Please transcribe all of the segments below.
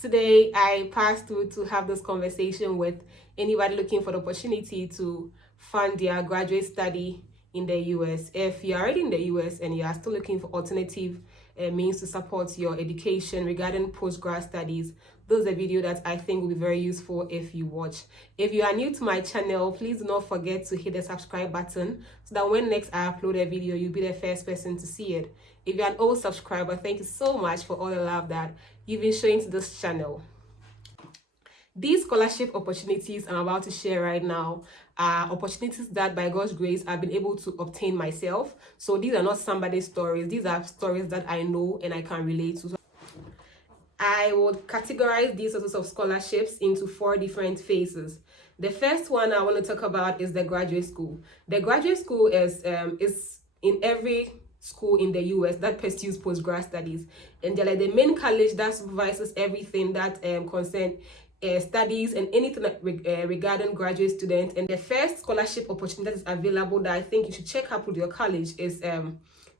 Today, I passed through to have this conversation with anybody looking for the opportunity to fund their graduate study in the US. If you're already in the US and you are still looking for alternative means to support your education regarding postgrad studies, this is a video that I think will be very useful if you watch. If you are new to my channel, please do not forget to hit the subscribe button so that when next I upload a video, you'll be the first person to see it. If you're an old subscriber, thank you so much for all the love that you've been showing to this channel. These scholarship opportunities I'm about to share right now are opportunities that by God's grace I've been able to obtain myself. So these are not somebody's stories. These are stories that I know and I can relate to. I would categorize these sorts of scholarships into 4 different phases. The first one I want to talk about is the graduate school. The graduate school is in every school in the US that pursues postgrad studies, and they're like the main college that supervises everything that concerns studies and anything that regarding graduate students. And the first scholarship opportunity that is available that I think you should check up with your college is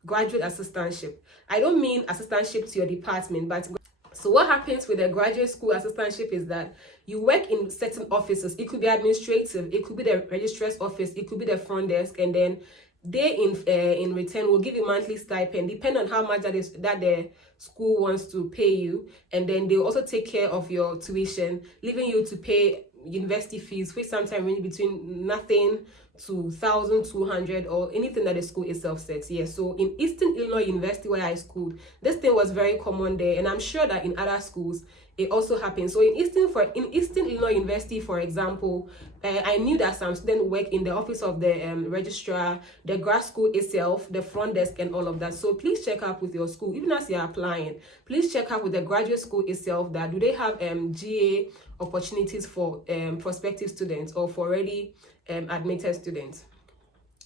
graduate assistantship. I don't mean assistantship to your department, but so what happens with a graduate school assistantship is that you work in certain offices. It could be administrative, it could be the registrar's office, it could be the front desk, and then they in return will give you monthly stipend, depending on how much that the school wants to pay you, and then they will also take care of your tuition, leaving you to pay university fees, which sometimes range between nothing to 1,200 or anything that the school itself sets. Yeah, so in Eastern Illinois University where I schooled, this thing was very common there, and I'm sure that in other schools it also happens. So in Eastern Illinois University, for example, I knew that some students work in the office of the registrar, the grad school itself, the front desk, and all of that. So please check up with your school, even as you're applying. Please check up with the graduate school itself that do they have GA opportunities for prospective students or for already admitted students.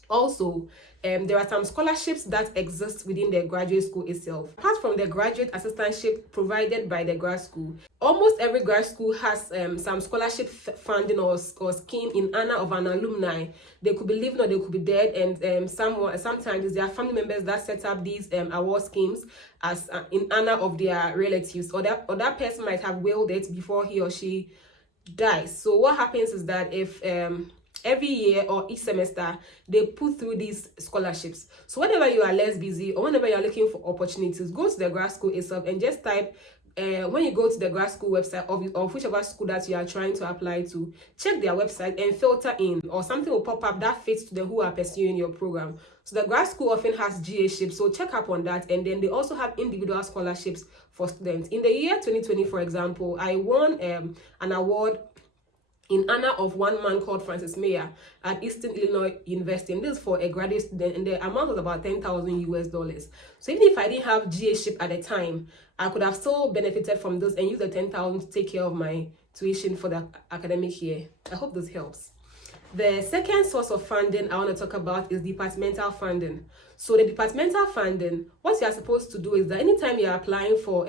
Also, there are some scholarships that exist within the graduate school itself. Apart from the graduate assistantship provided by the grad school, almost every grad school has some scholarship funding or scheme in honor of an alumni. They could be living or they could be dead, and sometimes there are family members that set up these award schemes as in honor of their relatives, or that person might have willed it before he or she dies. So what happens is that if every year or each semester they put through these scholarships. So whenever you are less busy or whenever you're looking for opportunities, go to the grad school itself and just type when you go to the grad school website of whichever school that you are trying to apply to, check their website and filter in, or something will pop up that fits to them who are pursuing your program. So the grad school often has GA-ships, so check up on that. And then they also have individual scholarships for students. In the year 2020, for example, I won an award in honor of one man called Francis Mayer at Eastern Illinois University, and this is for a graduate student, and the amount was about $10,000 US. So even if I didn't have GA-ship at the time, I could have still benefited from this and used the $10,000 to take care of my tuition for the academic year. I hope this helps. The second source of funding I want to talk about is departmental funding. So the departmental funding, what you are supposed to do is that anytime you are applying for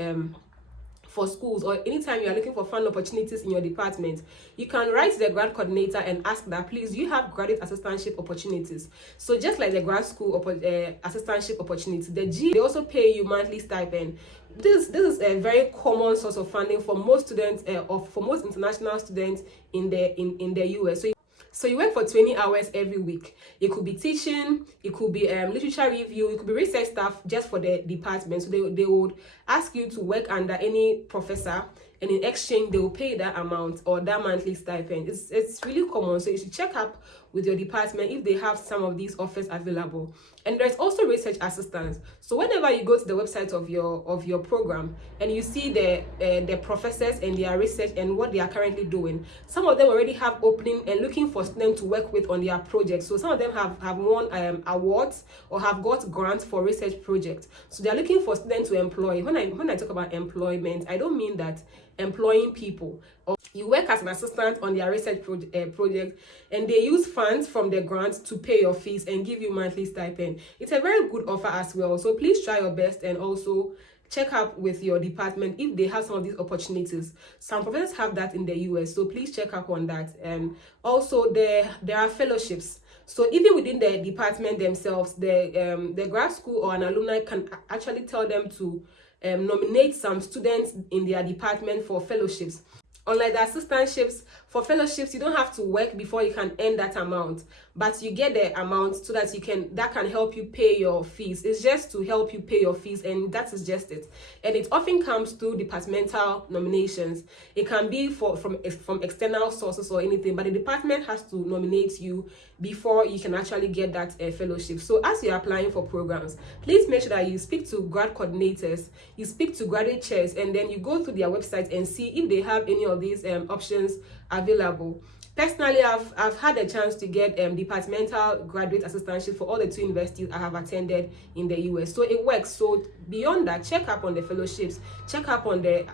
schools, or anytime you are looking for fund opportunities in your department, you can write to the grad coordinator and ask that, please, you have graduate assistantship opportunities. So just like the grad school assistantship opportunity, they also pay you monthly stipend. This is a very common source of funding for most students, or for most international students in the US. So you work for 20 hours every week. It could be teaching, it could be literature review, it could be research staff just for the department. So they would ask you to work under any professor, and in exchange they will pay that amount or that monthly stipend. It's really common, so you should check up with your department if they have some of these offers available. And there's also research assistance. So whenever you go to the website of your program and you see the professors and their research and what they are currently doing, some of them already have opening and looking for students to work with on their projects. So some of them have won awards or have got grants for research projects. So they are looking for students to employ. When I talk about employment, I don't mean that employing people. Or you work as an assistant on their research project, and they use funds from the grants to pay your fees and give you monthly stipend. It's a very good offer as well. So please try your best and also check up with your department if they have some of these opportunities. Some professors have that in the US, so please check up on that. And also there are fellowships. So even within the department themselves, the grad school or an alumni can actually tell them to nominate some students in their department for fellowships. Unlike the assistantships, for fellowships, you don't have to work before you can earn that amount, but you get the amount so that that can help you pay your fees. It's just to help you pay your fees, and that is just it. And it often comes through departmental nominations. It can be from external sources or anything, but the department has to nominate you before you can actually get that fellowship. So as you're applying for programs, please make sure that you speak to grad coordinators, you speak to graduate chairs, and then you go through their website and see if they have any of these options available. Personally, I've had a chance to get departmental graduate assistantship for all the 2 universities I have attended in the US. So it works. So beyond that, check up on the fellowships, check up on the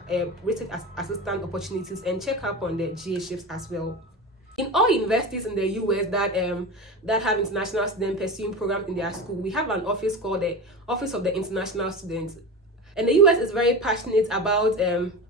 research assistant opportunities, and check up on the GA shifts as well. In all universities in the US that have international students pursuing programs in their school, we have an office called the Office of the International Students. And the US is very passionate about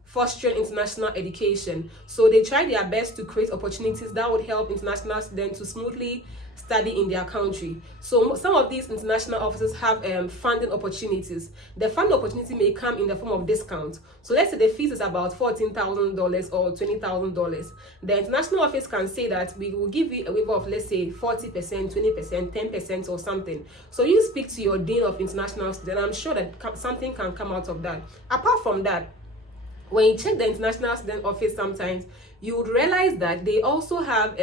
fostering international education. So they try their best to create opportunities that would help international students to smoothly study in their country. So some of these international offices have funding opportunities. The funding opportunity may come in the form of discount. So let's say the fees is about $14,000 or $20,000. The international office can say that we will give you a waiver of, let's say, 40%, 20%, 10% or something. So you speak to your dean of international students, and I'm sure that something can come out of that. Apart from that, when you check the international student office, sometimes you would realize that they also have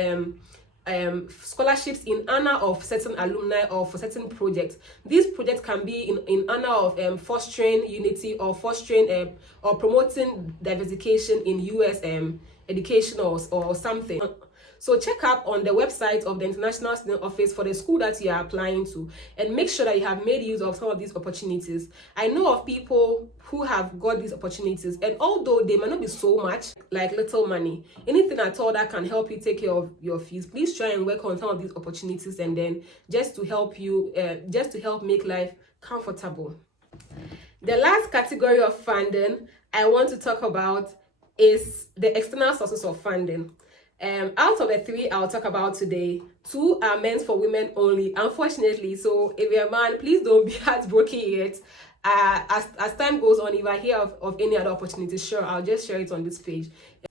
scholarships in honor of certain alumni or for certain projects. These projects can be in honor of fostering unity or fostering or promoting diversification in US education or something. So check up on the website of the International Student Office for the school that you are applying to, and make sure that you have made use of some of these opportunities. I know of people who have got these opportunities, and although they might not be so much, like little money, anything at all that can help you take care of your fees, please try and work on some of these opportunities, and then just to help you, just to help make life comfortable. The last category of funding I want to talk about is the external sources of funding. Out of the 3 I'll talk about today, 2 are meant for women only, unfortunately. So if you're a man, please don't be heartbroken yet. As time goes on, if I hear of any other opportunities, sure, I'll just share it on this page.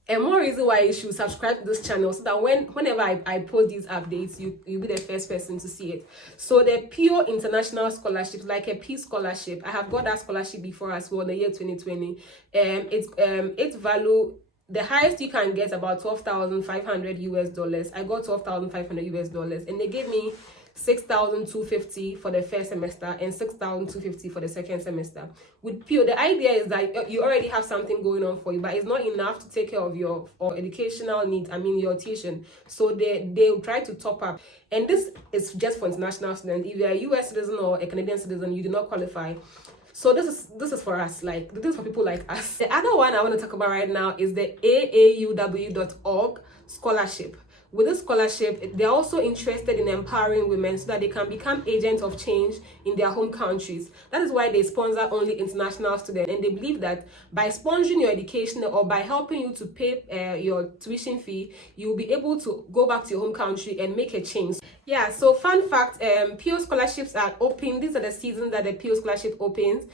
And more reason why you should subscribe to this channel, so that whenever I post these updates, you'll be the first person to see it. So the pure international scholarships, like a Peace Scholarship, I have got that scholarship before as well in the year 2020. Its value, the highest you can get, about $12,500 US. I got $12,500 US, and they gave me $6,250 for the first semester and $6,250 for the second semester. With PO, the idea is that you already have something going on for you, but it's not enough to take care of your educational needs. I mean, your tuition. So they will try to top up, and this is just for international students. If you're a US citizen or a Canadian citizen, you do not qualify. So this is for us, like this is for people like us. The other one I want to talk about right now is the AAUW.org scholarship. With this scholarship, they're also interested in empowering women so that they can become agents of change in their home countries. That is why they sponsor only international students, and they believe that by sponsoring your education or by helping you to pay your tuition fee, you will be able to go back to your home country and make a change. Yeah, so fun fact, PO scholarships are open. These are the seasons that the PO scholarship opens.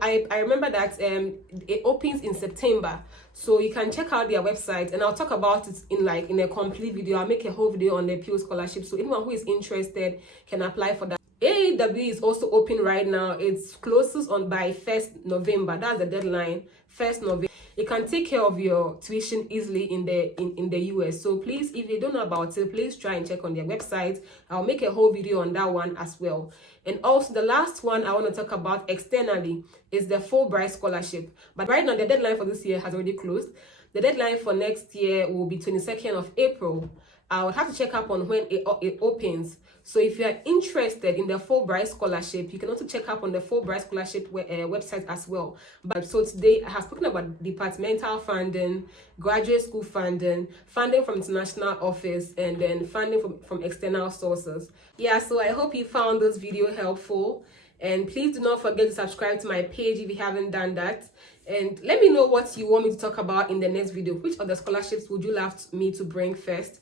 I remember that it opens in September. So you can check out their website, and I'll talk about it in a complete video. I'll make a whole video on the PO scholarship, so anyone who is interested can apply for that. AAW is also open right now. It's closes on by 1st November. That's the deadline, 1st November. You can take care of your tuition easily in the US. So please, if you don't know about it, please try and check on their website. I'll make a whole video on that one as well. And also the last one I want to talk about externally is the Fulbright scholarship. But right now the deadline for this year has already closed. The deadline for next year will be 22nd of April. I will have to check up on when it opens. So if you are interested in the Fulbright scholarship, you can also check up on the Fulbright scholarship website as well. But so today I have spoken about departmental funding, graduate school funding, funding from international office, and then funding from external sources. Yeah, so I hope you found this video helpful. And please do not forget to subscribe to my page if you haven't done that. And let me know what you want me to talk about in the next video. Which of the scholarships would you love me to bring first?